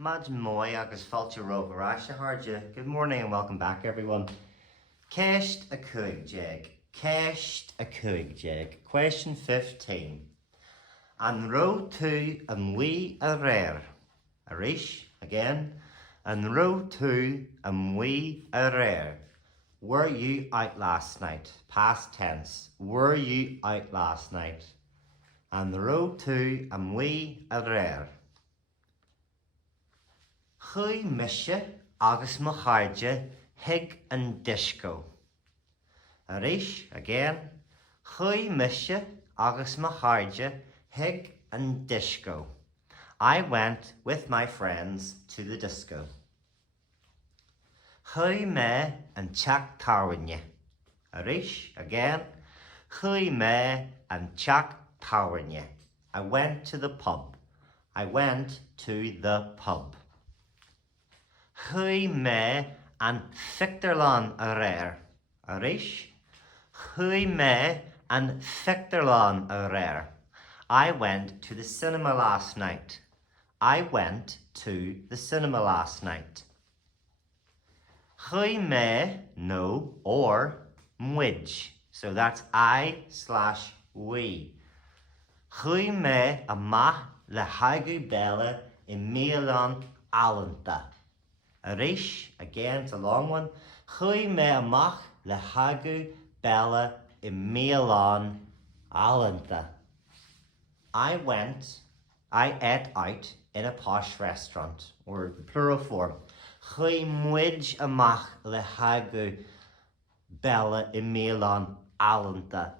Mad moi agus fáilte róg Good morning and welcome back everyone. Ceist a 15. Ceist a 15. Question 15. An ró tú amuigh aréir. Aréis again. An ró tú amuigh aréir. Were you out last night? Past tense. Were you out last night? An ró tú amuigh aréir. Chuaigh mise agus mo chairde hig an disco. Aréis again. Chuaigh mise agus mo chairde hig an disco. I went with my friends to the disco. Chuaigh me an teach Fháinne. Aréis again. Chuaigh me an teach Fháinne. I went to the pub. I went to the pub. Chuaigh me an fictarlán aréir. Aréis. Chuaigh me an fictarlán aréir. I went to the cinema last night. I went to the cinema last night. Chuaigh me, no, or muid. So that's I/we. Chuaigh me amach le hagú bella I míleán alanta. Aréis, again, it's a long one. Chuaigh me amach le hagú bella I míleán alanta. I ate out in a posh restaurant, or the plural form. Chuaigh muid amach le hagú bella I míleán alanta.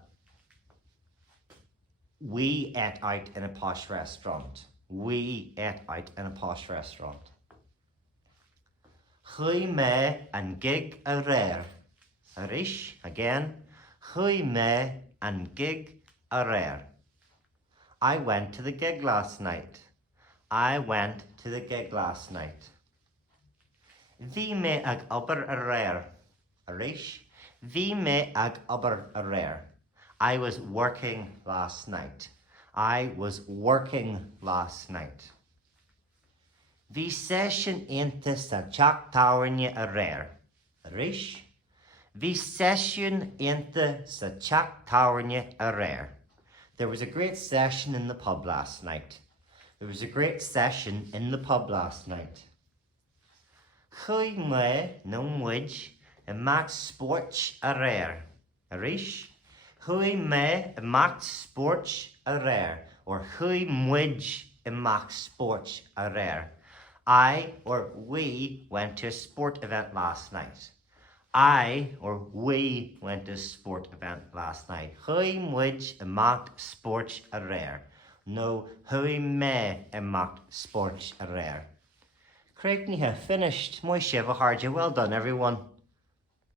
We ate out in a posh restaurant. We ate out in a posh restaurant. Chuaigh me an gig aréir. Aréis, again. Chuaigh me an gig aréir. I went to the gig last night. I went to the gig last night. Bhí me ag obair aréir. Aréis. Bhí me ag obair aréir. I was working last night. I was working last night. Bhí session aonta sa teach Fháinne aréir. Aréis. Bhí session aonta sa teach Fháinne aréir. There was a great session in the pub last night. There was a great session in the pub last night. Chuaigh me, no muid, amach sport aréir. Aréis. Chuaigh me amach sport aréir. Or chuaigh muid amach sport aréir. I or we went to a sport event last night. I or we went to a sport event last night. Chuaigh muid amach sport aréir. No, chuaigh me amach sport aréir. Craig, finished. Moi sibh a well done everyone.